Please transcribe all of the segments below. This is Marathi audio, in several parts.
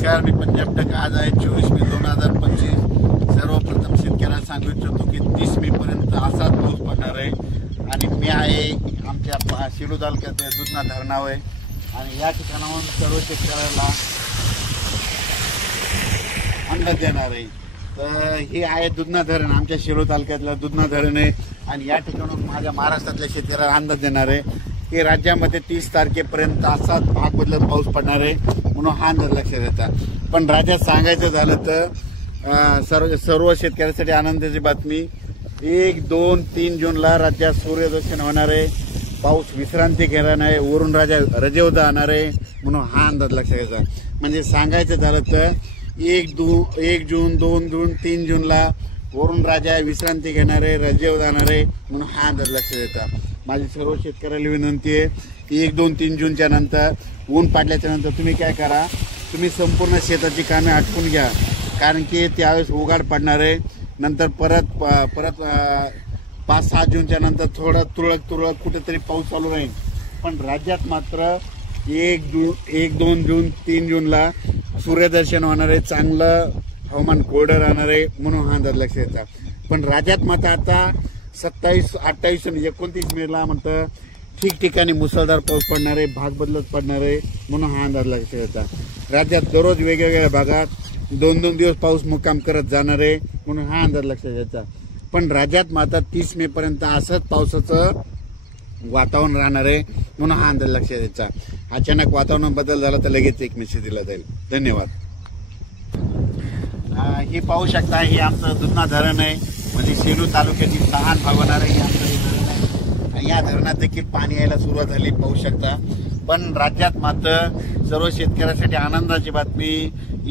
नमस्कार, मी पंजाब टक. आज आहे 24 मे 2025. सर्वप्रथम शेतकऱ्यांना सांगू इच्छितो की 30 मे पर्यंत असाच पाऊस पडणार आहे. आणि मी आहे आमच्या शिरू तालुक्यात दुधना धरणावर आणि या ठिकाणाहून सर्व शेतकऱ्याला अंदाज देणार आहे. तर हे आहे दुधना धरण, आमच्या शिरू तालुक्यातलं दुधना धरण आहे. आणि या ठिकाणून माझ्या महाराष्ट्रातल्या शेतकऱ्याला अंदाज देणार आहे की राज्यामध्ये 30 तारखेपर्यंत असाच भाग बदलत पाऊस पडणार आहे, म्हणून हा अंदाज लक्षात येतात. पण राज्यात सांगायचं झालं तर सर्व शेतकऱ्यांसाठी आनंदाची बातमी, 1, 2, 3 जूनला राज्यात सूर्यदर्शन होणार आहे. पाऊस विश्रांती घेणार नाही, वरून राजा रजेवर जाणार आहे, म्हणून हा अंदाज लक्षात घ्यायचा. म्हणजे सांगायचं झालं तर 1 जून, 2 जून, 3 जूनला वरून राजा विश्रांती घेणार आहे, रजेवर जाणार आहे, म्हणून हा अंदाज लक्षात येतात. माझी सर्व शेतकऱ्याला विनंती आहे की 1, 2, 3 जूनच्या नंतर ऊन पाडल्याच्या नंतर तुम्ही काय करा, तुम्ही संपूर्ण शेताची कामे आटपून घ्या, कारण की त्यावेळेस उघाड पडणार आहे. नंतर परत 5-6 जूनच्या नंतर थोडं तुरळक कुठेतरी पाऊस चालू राहील. पण राज्यात मात्र 1, 2 जून, 3 जूनला सूर्यदर्शन होणार आहे, चांगलं हवामान कोरडं राहणार आहे, म्हणून हा अंदाज लक्षात येतात. पण राज्यात मात्र आता 27, 28 आणि 29 मेला म्हणतं ठिकठिकाणी मुसळधार पाऊस पडणार आहे, भाग बदलत पडणार आहे, म्हणून हा अंदाज लक्षात येतात. राज्यात दररोज वेगवेगळ्या भागात 2-2 दिवस पाऊस मुक्काम करत जाणार आहे, म्हणून हा अंदाज लक्षात येतात. पण राज्यात मात्र 30 मे पर्यंत असंच पावसाचं वातावरण राहणार आहे, म्हणून हा अंदाज लक्षात यायचा. अचानक वातावरण बदल झाला तर लगेच एक मेसेज दिला जाईल. धन्यवाद. हे पाहू शकता, हे आमचं दुधना धरण आहे, म्हणजे सेलू तालुक्यातील लहान भाग होणार आहे. आमचं हे धरण आहे आणि या धरणात देखील पाणी यायला सुरुवात झाली, पाहू शकता. पण राज्यात मात्र सर्व शेतकऱ्यांसाठी आनंदाची बातमी,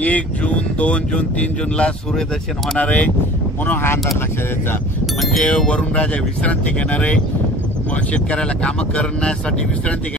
1 जून, 2 जून, 3 जूनला सूर्यदर्शन होणार आहे, म्हणून हा अंदाज लक्षात यायचा. म्हणजे वरून राजा विश्रांती घेणार आहे, शेतकऱ्याला कामं करण्यासाठी विश्रांती